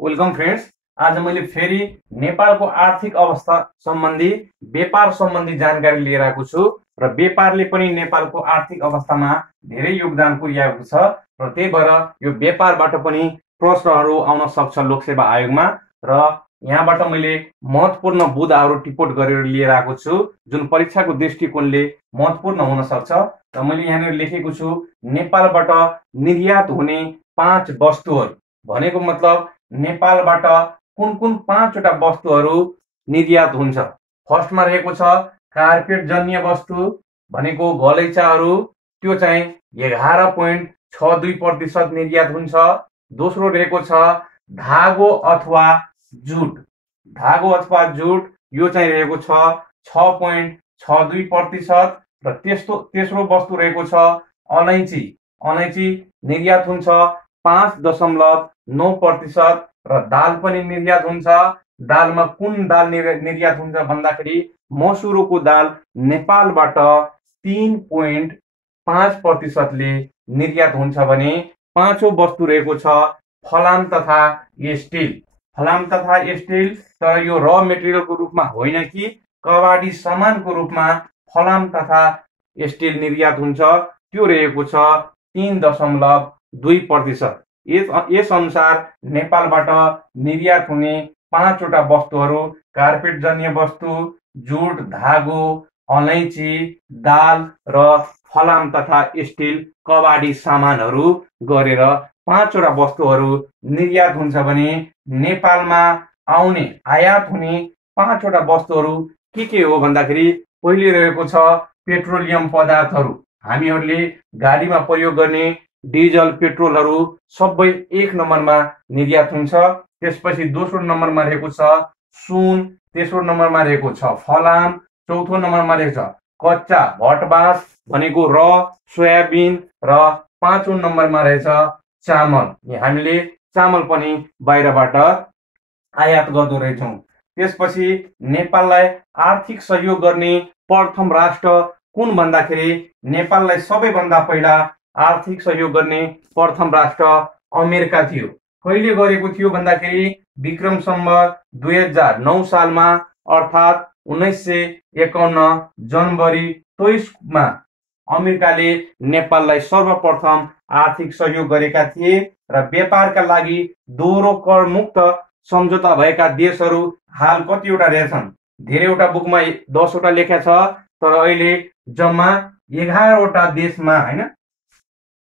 Welcome friends. आज मैले फेरि नेपालको आर्थिक अवस्था सम्बन्धी व्यापार सम्बन्धी जानकारी लिएर आएको छु र व्यापारले पनि नेपालको आर्थिक अवस्थामा धेरै योगदान पुर्याएको छ र त्यही भएर यो व्यापारबाट पनि प्रश्नहरू आउन सक्छ लोकसेवा आयोगमा र यहाँबाट मैले महत्त्वपूर्ण बुदाहरू टिप्पण गरेर लिएर आएको छु जुन परीक्षाको दृष्टिकोणले महत्त्वपूर्ण हुन सक्छ र मैले यहाँनिर लेखेको छु नेपालबाट निर्यात हुने 5 वस्तुहरू भनेको मतलब नेपालबाट कुन कुन 5वटा वस्तुहरू निर्यात हुन्छ। फर्स्टमा रहेको छ कार्पेट जन्य वस्तु भनेको गलैँचाहरू, त्यो चाहिँ 11.62% निर्यात हुन्छ। दोस्रो रहेको छ धागो अथवा जुट, यो चाहिँ रहेको छ 6.62% र तेस्रो वस्तु रहेको छ अलैँची निर्यात हुन्छ 5.9% र दाल पनि निर्यात हुन्छ। दालमा कुन दाल निर्यात हुन्छ भन्दाखेरि मसुरोको दाल नेपालबाट 3.5% ले निर्यात हुन्छ भने पाँचौं वस्तु रहेको छ फलाम तथा स्टिल। तर यो र मेटेरियलको रूपमा होइन कि कबाडी सामानको रूपमा फलाम तथा स्टिल निर्यात हुन्छ, त्यो रहेको छ 3.2%। यस अनुसार नेपालबाट निर्यात हुने 5वटा वस्तुहरू कार्पेट जन्य वस्तु, जुट, धागो, अलैँची, दाल र फलाम तथा स्टिल कबाडी सामानहरू गरेर 5वटा वस्तुहरू निर्यात हुन्छ भने नेपालमा आउने आयात हुने 5वटा वस्तुहरू के हो भन्दाखेरि पहिले रहेको छ पेट्रोलियम पदार्थहरू। हामीहरूले गाडीमा प्रयोग गर्ने डिजल पेट्रोलहरू सबै 1 नम्बरमा निर्यात हुन्छ। त्यसपछि दोस्रो नम्बरमा रहेको छ सुन, तेस्रो नम्बरमा रहेको छ फलाम, चौथो नम्बरमा रहेको छ कच्चा भटमास भनेको र सोयाबिन र पाँचौं नम्बरमा रहेछ चामल। हामीले चामल पनि बाहिरबाट आयात गर्दो रहेछौँ। त्यसपछि नेपाललाई आर्थिक सहयोग गर्ने प्रथम राष्ट्र कुन भन्दाखेरि नेपाललाई सबैभन्दा पहिला आर्थिक सहयोग गर्ने प्रथम राष्ट्र अमेरिका थियो। कहिले गरेको थियो भन्दाखेरि विक्रम सम्वत 2009 सालमा अर्थात् 1951 जनवरी 23 मा अमेरिकाले नेपाललाई सर्वप्रथम आर्थिक सहयोग गरेका थिए र व्यापारका लागि दोहोरो कर मुक्त सम्झौता भएका देशहरू हाल कतिवटा रहेछन्? धेरैवटा बुकमा 10वटा लेखा छ, तर अहिले जम्मा 11वटा देशमा हैन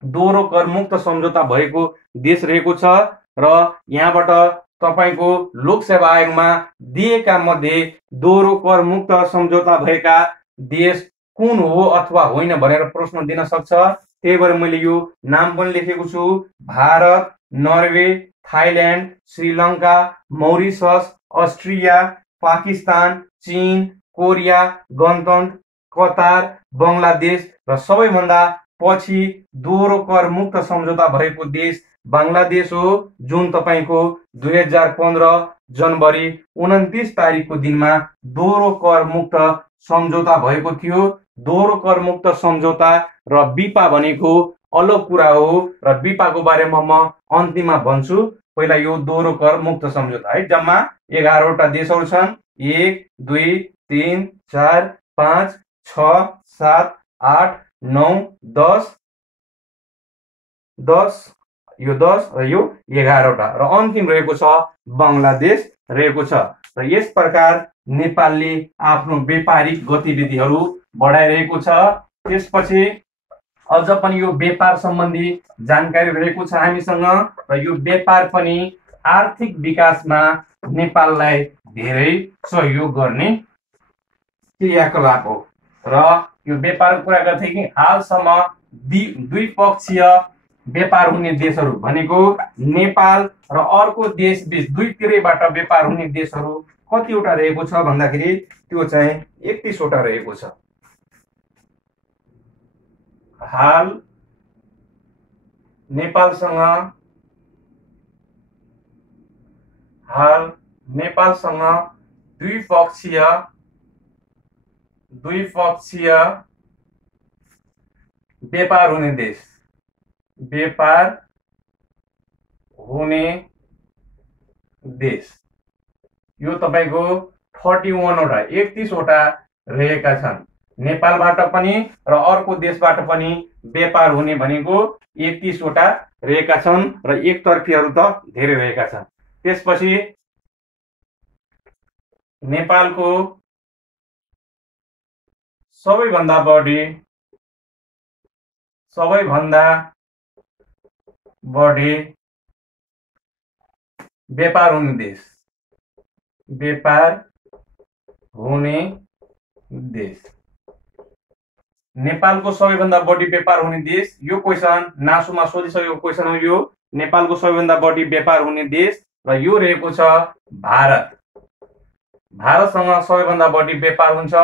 दोहोरो कर मुक्त सम्झौता भएको देश रहेको छ र यहाँबाट तपाईको लोकसेवा आयोगमा दिएका मध्ये दोहोरो कर मुक्त सम्झौता भएका देश कुन हो अथवा होइन भनेर प्रश्न दिन सक्छ। त्यही भएर मैले यो नाम पनि लेखेको छु: भारत, नर्वे, थाइल्यान्ड, श्रीलङ्का, मौरिसस, अस्ट्रिया, पाकिस्तान, चीन, कोरिया, गणतन्त्र, कतार, बङ्गलादेश र सबैभन्दा पछि दोहोरो कर मुक्त सम्झौता भएको देश बङ्गलादेश हो, जुन तपाईको 2015 जनवरी 29 तारिखको दिनमा दोहोरो कर मुक्त सम्झौता भएको थियो। दोहोरो कर मुक्त सम्झौता र बिपा भनेको अलग कुरा हो र बिपाको बारेमा म अन्तिममा भन्छु। पहिला यो दोहोरो कर मुक्त सम्झौता है, जम्मा 11वटा देशहरू छन्: 1 2 3 4 5 6 7 8 9 10 यो 10 र यो 11वटा र अन्तिम रहेको छ बङ्गलादेश रहेको छ। र यस प्रकार नेपालले आफ्नो व्यापारिक गतिविधिहरू बढाइरहेको छ। त्यसपछि अझ पनि यो व्यापार सम्बन्धी जानकारी रहेको छ हामीसँग र यो व्यापार पनि आर्थिक विकासमा नेपाललाई धेरै सहयोग गर्ने क्रियाकलाप हो। र यो व्यापारको कुरा गर्थे कि हालसम्म द्विपक्षीय व्यापार हुने देशहरू भनेको नेपाल र अर्को देश बीच दुईतिरैबाट व्यापार हुने देशहरू कतिवटा रहेको छ भन्दाखेरि त्यो चाहिँ 31वटा रहेको छ। हाल नेपालसँग द्विपक्षीय व्यापार हुने देश। यो तपाईको 31 वटा 31 वटा रहेका छन्। नेपालबाट पनि र अर्को देशबाट पनि व्यापार हुने भनेको 31 वटा रहेका छन् र एकतर्फीहरू त धेरै रहेका छन्। त्यसपछि नेपालको सबैभन्दा बढी व्यापार हुने देश नेपालको सबैभन्दा बढी व्यापार हुने देश। यो क्वेशन नासुमा सोधिसकेको क्वेशन हो। यो नेपालको सबैभन्दा बढी व्यापार हुने देश र यो रहेको छ भारत। भारतसँग सबैभन्दा बढी व्यापार हुन्छ।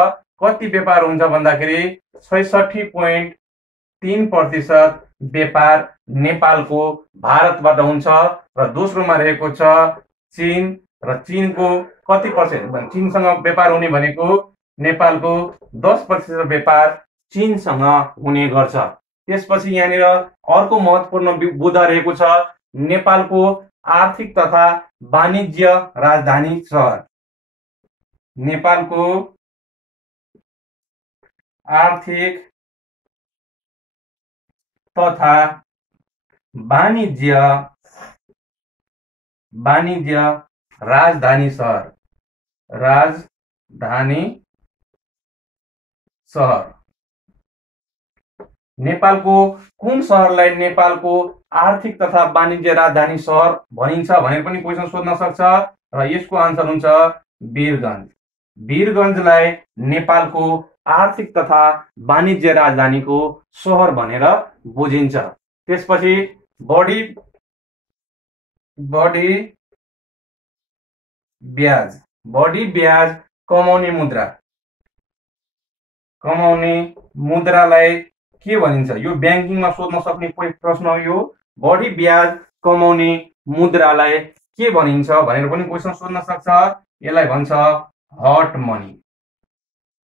कति व्यापार हुन्छ भन्दाखेरि 66.3% व्यापार नेपालको भारतबाट हुन्छ र दोस्रोमा रहेको छ चीन र चीनको कति पर्सेन्ट, चीनसँग व्यापार हुने भनेको नेपालको 10% व्यापार चीनसँग हुने गर्छ। त्यसपछि यहाँनिर अर्को महत्त्वपूर्ण बुँदा रहेको छ नेपालको आर्थिक तथा वाणिज्य राजधानी सहर। नेपालको आर्थिक तथा वाणिज्य राजधानी सहर। नेपालको कुन सहरलाई नेपालको आर्थिक तथा वाणिज्य राजधानी सहर भनिन्छ भनेर पनि क्वेशन सोध्न सक्छ र यसको आन्सर हुन्छ वीरगञ्ज। वीरगञ्जलाई नेपालको आर्थिक तथा वाणिज्य राजधानीको सहर भनेर बुझिन्छ। त्यसपछि बढी ब्याज कमाउने मुद्रालाई के भनिन्छ? यो ब्याङ्किङमा सोध्न सक्ने प्रश्न हो। यो बढी ब्याज कमाउने मुद्रालाई के भनिन्छ भनेर पनि क्वेशन सोध्न सक्छ। यसलाई भन्छ हट मनी।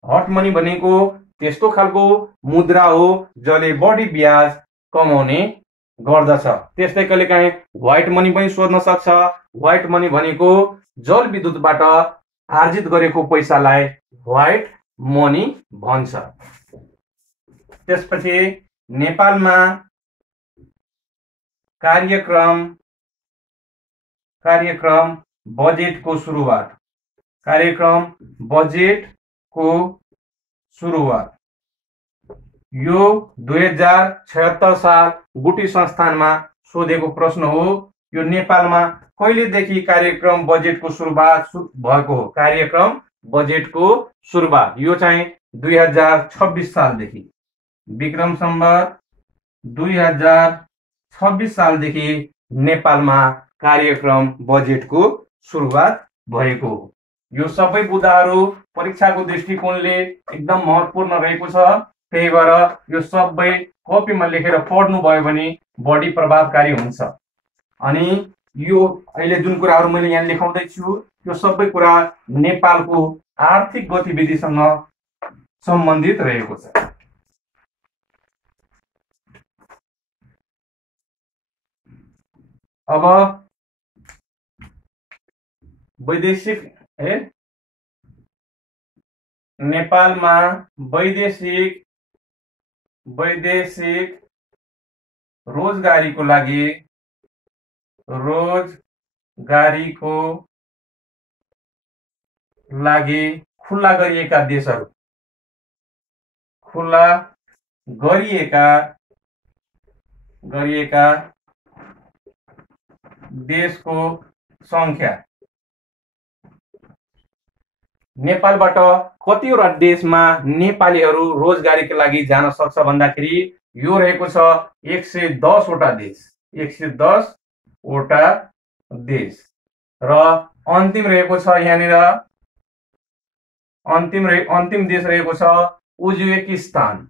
हट मनी भनेको त्यस्तो खालको मुद्रा हो जसले बढी ब्याज कमाउने गर्दछ। त्यस्तै कहिलेकाहीँ व्हाइट मनी पनि सोध्न सक्छ। व्हाइट मनी भनेको जलविद्युतबाट आर्जित गरेको पैसालाई व्हाइट मनी भन्छ। त्यसपछि नेपालमा कार्यक्रम बजेटको सुरुवात यो 2076 साल गुटी संस्थानमा सोधेको प्रश्न हो। यो नेपालमा कहिलेदेखि कार्यक्रम बजेटको सुरुवात भएको हो? कार्यक्रम बजेटको सुरुवात यो चाहिँ 2026 सालदेखि, विक्रम सम्वत 2026 सालदेखि नेपालमा कार्यक्रम बजेटको सुरुवात भएको हो। यो सबै बुँदाहरू परीक्षाको दृष्टिकोणले एकदम महत्त्वपूर्ण रहेको छ। त्यही भएर यो सबै कपीमा लेखेर पढ्नु भयो भने बढी प्रभावकारी हुन्छ। अनि यो अहिले जुन कुराहरू मैले यहाँ लेखाउँदै छु यो सबै कुरा नेपालको आर्थिक गतिविधिसँग सम्बन्धित रहेको छ। अब नेपालमा वैदेशिक रोजगारीको लागि खुला गरिएका देशको संख्या। नेपालबाट कतिवटा देशमा नेपालीहरू रोजगारीका लागि जान सक्छ भन्दाखेरि यो रहेको छ 110 वटा देश। 110 वटा देश र अन्तिम रहेको छ यहाँनिर अन्तिम देश रहेको छ उज्बेकिस्तान।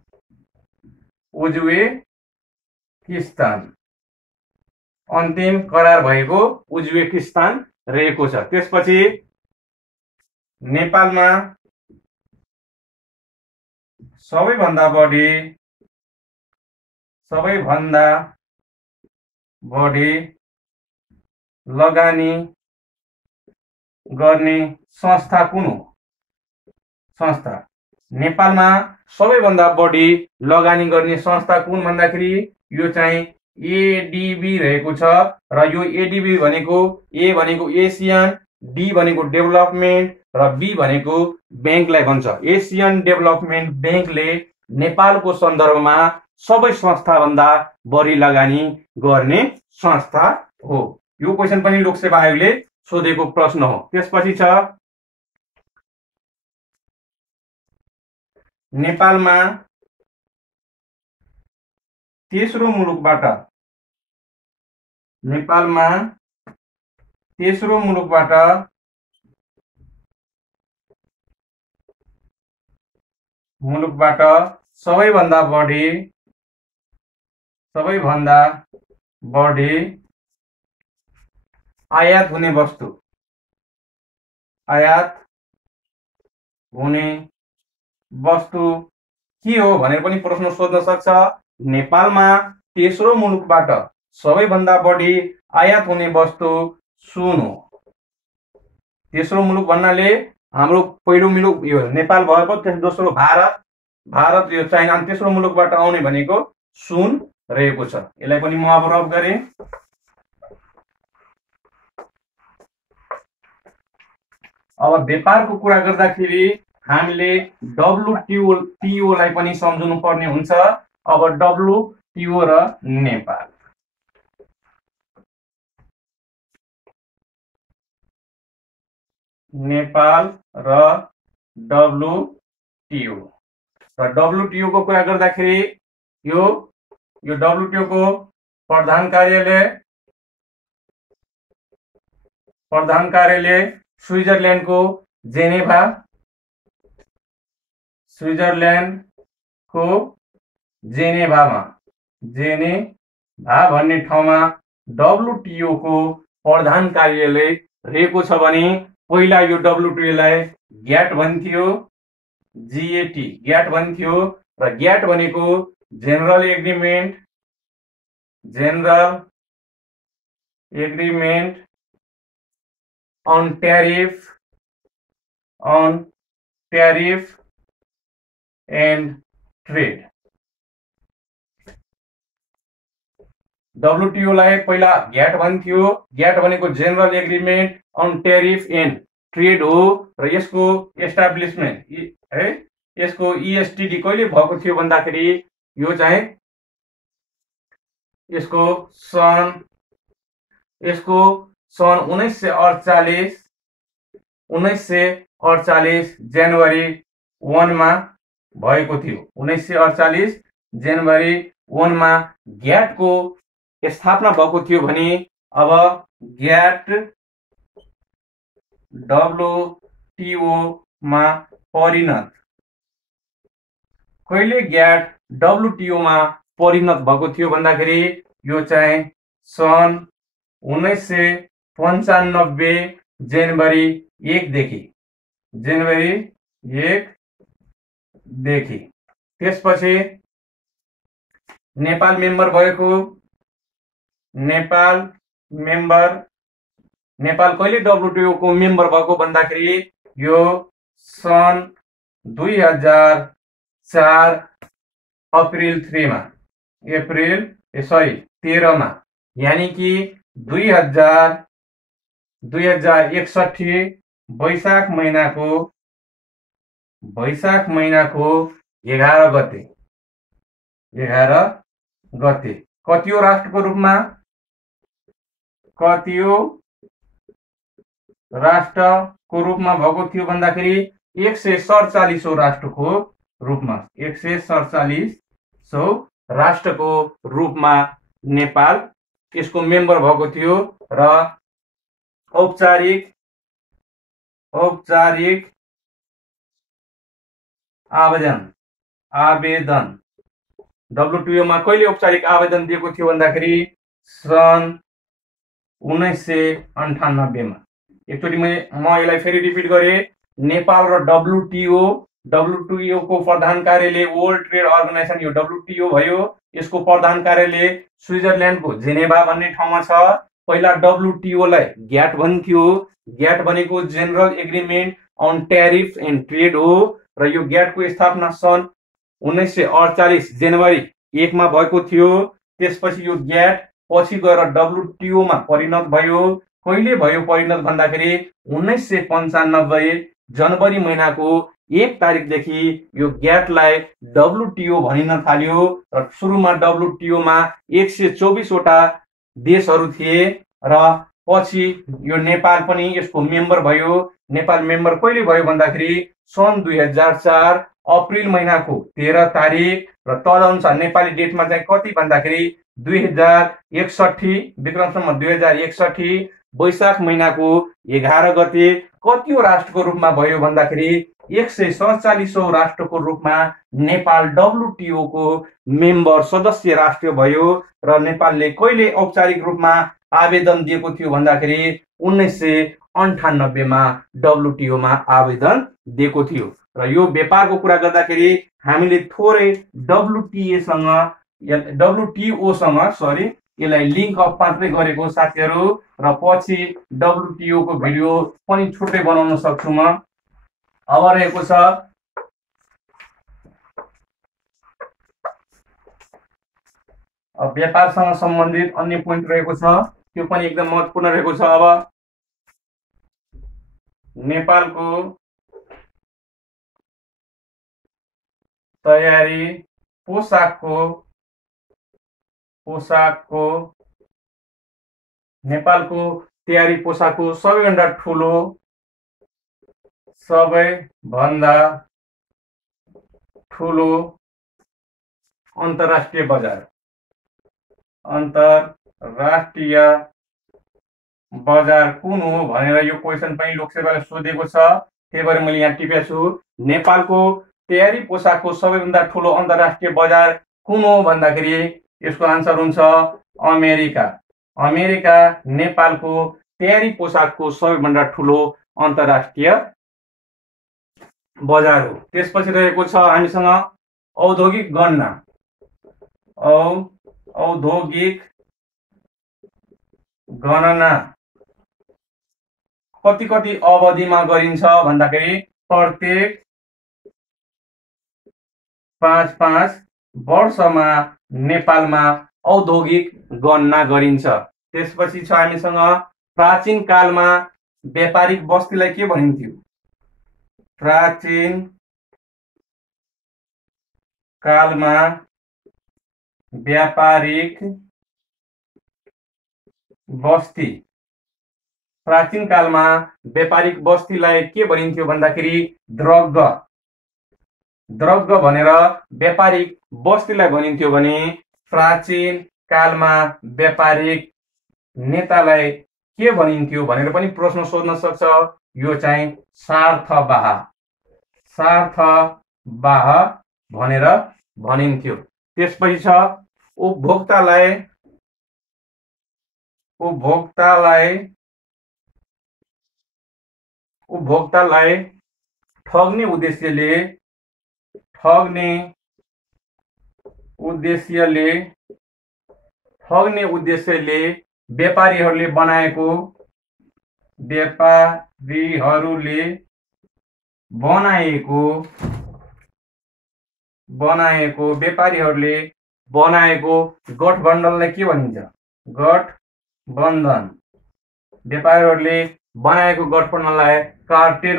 अन्तिम करार भएको उज्बेकिस्तान रहेको छ। त्यसपछि नेपालमा सबैभन्दा बढी लगानी गर्ने संस्था कुन हो? संस्था नेपालमा सबैभन्दा बढी लगानी गर्ने संस्था कुन भन्दाखेरि यो चाहिँ एडीबी रहेको छ। र यो एडीबी भनेको ए भनेको एसियन, डी भनेको डेभलपमेन्ट र बी भनेको ब्याङ्कलाई भन्छ। एसियन डेभलपमेन्ट ब्याङ्कले नेपालको सन्दर्भमा सबै संस्थाभन्दा बढी लगानी गर्ने संस्था हो। यो क्वेशन पनि लोकसेवा आयोगले सोधेको प्रश्न हो। त्यसपछि छ नेपालमा तेस्रो मुलुकबाट सबैभन्दा बढी आयात हुने वस्तु के हो भनेर पनि प्रश्न सोध्न सक्छ। नेपालमा तेस्रो मुलुकबाट सबैभन्दा बढी आयात हुने वस्तु सुन हो। तेस्रो मुलुक भन्नाले हाम्रो पहिलो मुलुक यो नेपाल भएको, दोस्रो भारत यो चाइना, अनि तेस्रो मुलुकबाट आउने भनेको सुन रहेको छ। यसलाई पनि म अब रफ गरे। अब व्यापारको कुरा गर्दाखेरि हामीले डब्लुटिओ लाई पनि सम्झनु पर्ने हुन्छ। अब डब्लुटिओ र नेपाल र डब्लुटिओ को कुरा गर्दाखेरि यो डब्लुटिओ को प्रधान कार्यालय स्विजरल्यान्डको जेनेभा भन्ने ठाउँमा डब्लुटिओ को प्रधान कार्यालय रहेको छ भने पहिला यो डब्लुटिओ लाई ग्याट भन्थ्यो, ग्याट भन्थ्यो। र ग्याट भनेको general agreement on tariff and trade। WTO लाई पहिला ग्याट भन्थ्यो। ग्याट भनेको general agreement on tariff and trade हो। र यसको एस्टाब्लिसमेन्ट यसको ईएसटीडी कहिले भएको थियो भन्दाखेरि यो चाहिँ यसको सन् 1948 जनवरी 1 मा भएको थियो। 1948 जनवरी 1 मा ग्याट को स्थापना भएको थियो भने अब ग्याट डब्लुटिओ मा परिणत कहिले ग्याट डब्लुटिओ मा परिणत भएको थियो भन्दाखेरि यो चाहिँ सन् 1995 जनवरी 1 देखि। त्यसपछि नेपाल मेम्बर भएको। नेपाल कहिले डब्लुटिओ को मेम्बर भएको भन्दाखेरि यो सन् 2004 अप्रिल 13 मा, यानी कि 2061 वैशाख महिनाको 11 गते कतियो राष्ट्रको रूपमा भएको थियो भन्दाखेरि 147औं राष्ट्रको रूपमा 147औं राष्ट्रको रूपमा नेपाल यसको मेम्बर भएको थियो। र औपचारिक आवेदन डब्लुटिओ मा कहिले औपचारिक आवेदन दिएको थियो भन्दाखेरि सन् 1998 मा। एकचोटि म यसलाई फेरि रिपिट गरे। नेपाल र डब्लुटिओ को प्रधान कार्यालय वर्ल्ड ट्रेड अर्गनाइजेसन यो डब्लुटिओ भयो। यसको प्रधान कार्यालय स्विजरल्यान्डको जेनेभा भन्ने ठाउँमा छ। पहिला WTO लाई ग्याट भनिन्थ्यो। ग्याट भनेको general agreement on tariff and trade हो र यो ग्याटको स्थापना सन् 1948 जनवरी 1 मा भएको थियो। त्यसपछि यो ग्याट पछि गएर WTO मा परिणत भयो। कहिले भयो परिणत भन्दाखेरि 1995 जनवरी महिनाको 1 तारिकदेखि यो ग्याटलाई WTO भनिन थाल्यो र सुरुमा WTO मा 124 वटा देशहरू थिए र पछि यो नेपाल पनि यसको मेम्बर भयो। नेपाल मेम्बर कहिले भयो भन्दाखेरि सन् 2004 अप्रिल महिनाको 13 तारिक र तदनुसार नेपाली डेटमा चाहिँ कति भन्दाखेरि 2061 विक्रमसम्म 2061 वैशाख महिनाको 11 गते कतिऔं राष्ट्रको रूपमा भयो भन्दाखेरि 147औं राष्ट्रको रूपमा नेपाल WTO को मेम्बर सदस्य राष्ट्र भयो र नेपालले कहिले औपचारिक रूपमा आवेदन दिएको थियो भन्दाखेरि 1998 मा WTO मा आवेदन दिएको थियो। र यो व्यापारको कुरा गर्दाखेरि हामीले थोरै WTO सँग यसलाई लिङ्क अप मात्रै गरेको साथीहरू र पछि WTO को भिडियो पनि छुट्टै बनाउन सक्छु म। अब रहेको छ व्यापारसँग सम्बन्धित अन्य पोइन्ट रहेको छ, त्यो पनि एकदम महत्त्वपूर्ण रहेको छ। अब नेपालको तयारी पोसाकको नेपालको तयारी पोसाकको सबैभन्दा ठुलो अन्तर्राष्ट्रिय बजार कुन हो भनेर यो क्वेशन पनि लोकसेवाले सोधेको छ। त्यही भएर मैले यहाँ टिपेको छु। नेपालको तयारी पोसाकको सबैभन्दा ठुलो अन्तर्राष्ट्रिय बजार कुन हो भन्दाखेरि यसको आन्सर हुन्छ अमेरिका। अमेरिका नेपालको तयारी पोसाकको सबैभन्दा ठुलो अन्तर्राष्ट्रिय बजार हो। त्यसपछि रहेको छ हामीसँग औद्योगिक गणना। औद्योगिक गणना कति अवधिमा गरिन्छ भन्दाखेरि प्रत्येक 5 वर्षमा नेपालमा औद्योगिक गणना गरिन्छ। त्यसपछि छ हामीसँग प्राचीन कालमा व्यापारिक बस्तीलाई के भनिन्थ्यो? प्राचीन कालमा व्यापारिक बस्ती बस्तीलाई के भनिन्थ्यो भन्दाखेरि द्रग्ग भनेर व्यापारिक बस्तीलाई भनिन्थ्यो भने प्राचीन कालमा व्यापारिक नेतालाई के भनिन्थ्यो भनेर पनि प्रश्न सोध्न सक्छ। यो चाहिँ सार्थवाह भनेर भनिन्थ्यो। त्यसपछि छ उपभोक्तालाई ठग्ने उद्देश्यले व्यापारीहरूले बनाएको गठबन्धनलाई के भनिन्छ? गठबन्धन। व्यापारीहरूले बनाएको गठबन्धनलाई कार्टेल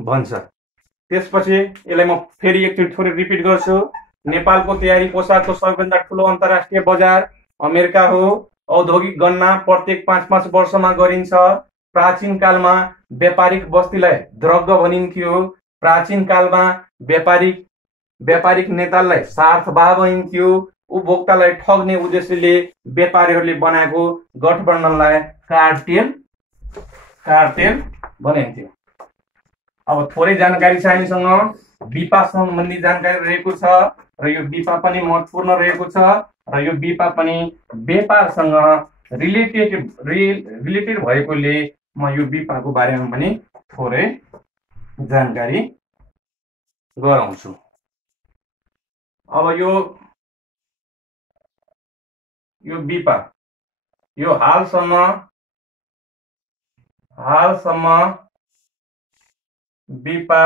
भन्छ। त्यसपछि यसलाई म फेरि एकचोटि थोरै रिपिट गर्छु। नेपालको तयारी पोसाकको सबैभन्दा ठुलो अन्तर्राष्ट्रिय बजार अमेरिका हो। औद्योगिक गणना प्रत्येक 5 वर्षमा गरिन्छ। प्राचीन कालमा व्यापारिक बस्तीलाई द्रग्ग भनिन्थ्यो। प्राचीन कालमा व्यापारिक नेतालाई सार्थवाह भनिन्थ्यो। उपभोक्तालाई ठग्ने उद्देश्यले व्यापारीहरूले बनाएको गठबन्धनलाई कार्टेल भनिन्थ्यो। अब थोरै जानकारी छ हामीसँग विपा सम्बन्धी जानकारी रहेको छ र यो विपा पनि महत्त्वपूर्ण रहेको छ र यो विपा पनि व्यापारसँग रिलेटेड भएकोले म यो विपाको बारेमा पनि थोरै जानकारी गराउँछु। अब यो यो बिपा यो हालसम्म बिपा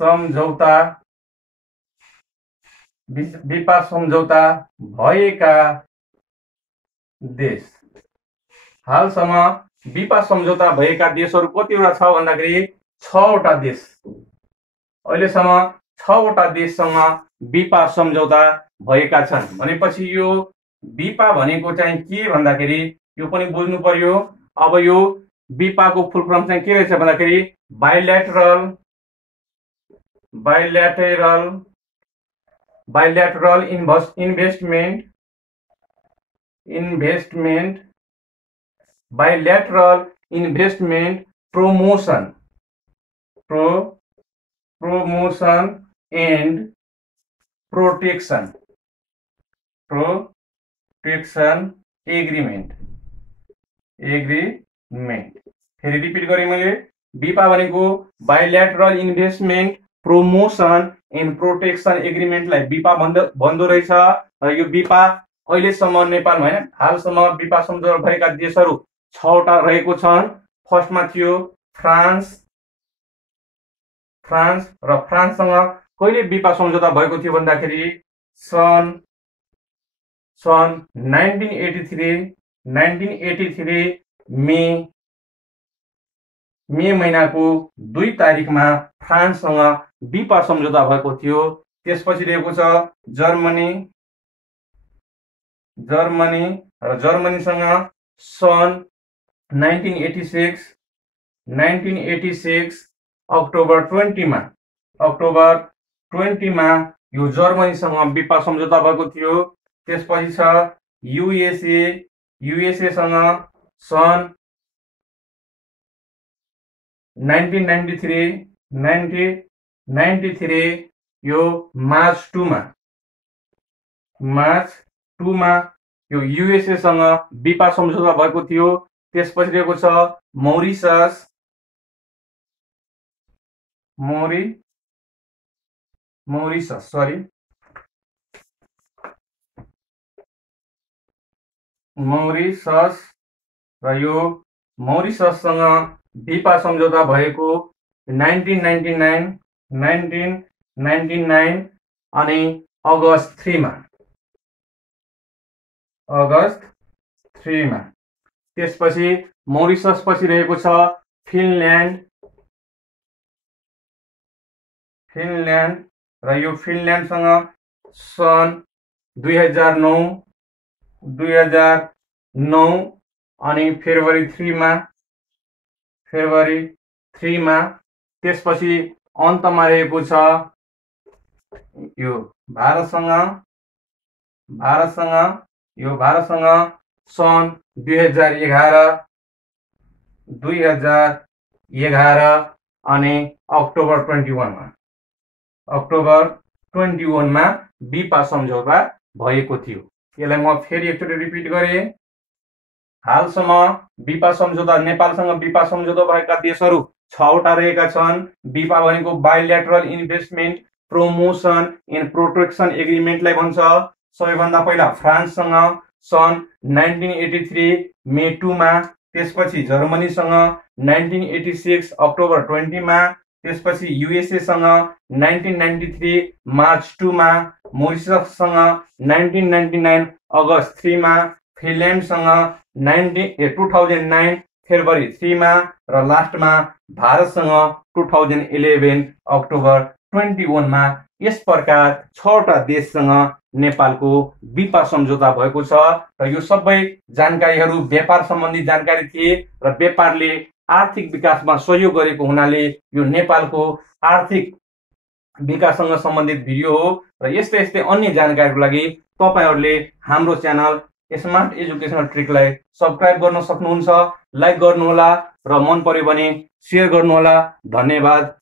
सम्झौता भएका देश। हालसम्म बिपा सम्झौता भएका देशहरू कतिवटा छ भन्दाखेरि 6 वटा देश। अहिलेसम्म 6 वटा देशसँग बिपा सम्झौता भएका छन्। भनेपछि यो बिपा भनेको चाहिँ के भन्दाखेरि यो पनि बुझ्नु पर्यो। अब यो बिपाको फुल फर्म चाहिँ के रहेछ भन्दाखेरि bilateral investment promotion and protection agreement. फेरि रिपिट गरेँ मैले। बिपा भनेको bilateral investment promotion and protection एग्रीमेन्टलाई बिपा भन्दो रहेछ। र यो बिपा अहिलेसम्म नेपालमा हैन हालसम्म बिपा सम्झौता भएका देशहरू 6 वटा रहेको छन्। फर्स्टमा थियो फ्रान्स र फ्रान्ससँग कहिले बिपा सम्झौता भएको थियो भन्दाखेरि सन् 1983 मे महिनाको 2 तारिकमा फ्रान्ससँग बिपा सम्झौता भएको थियो। त्यसपछि रहेको छ जर्मनी र जर्मनीसँग सन् 1986 अक्टोबर 20 मा यो जर्मनीसँग बिपा सम्झौता भएको थियो। त्यसपछि छ युएसए सँग सन् 1993 यो मार्च 2 मा यो युएसए सँग बिपा सम्झौता भएको थियो। त्यसपछि रहेको छ मौरिसस र यो मौरिसससँग बिपा सम्झौता भएको 1999 अनि अगस्त 3 मा। त्यसपछि मौरिसस पछि रहेको छ फिनल्यान्ड र यो फिनल्यान्डसँग सन् 2009 अनि फेब्रुअरी 3 मा। त्यसपछि अन्तमा रहेको छ यो भारतसँग सन् 2011 अनि अक्टोबर 21 मा बिपा सम्झौता भएको थियो। यसलाई म फेरि एकचोटि रिपिट गरेँ। हालसम्म बिपा सम्झौता नेपालसँग बिपा सम्झौता भएका देशहरू 6 वटा रहेका छन्। बिपा भनेको bilateral investment promotion and protection एग्रीमेन्टलाई भन्छ। सबैभन्दा पहिला फ्रान्ससँग सन् 1983 मे 2 मा। त्यसपछि जर्मनीसँग 1986 अक्टोबर 20 मा। त्यसपछि युएसए सँग 1993 मार्च 2 मा। मौरिसससँग 1999 अगस्त 3 मा। फिनल्यान्डसँग 2009 फेब्रुअरी 3 मा र लास्टमा भारतसँग 2011 अक्टोबर 21 मा। यस प्रकार 6 वटा देशसँग नेपालको बिपा सम्झौता भएको छ। र यो सबै जानकारीहरू व्यापार सम्बन्धी जानकारी थिए र व्यापारले आर्थिक विकासमा सहयोग गरेको हुनाले यो नेपालको आर्थिक विकाससँग सम्बन्धित भिडियो हो। र यस्तै अन्य जानकारीको लागि तपाईहरुले हाम्रो च्यानल स्मार्ट एजुकेशनल ट्रिकलाई सब्स्क्राइब गर्न सक्नुहुन्छ। लाइक गर्नुहोला र मन पर्यो भने शेयर गर्नुहोला। धन्यवाद।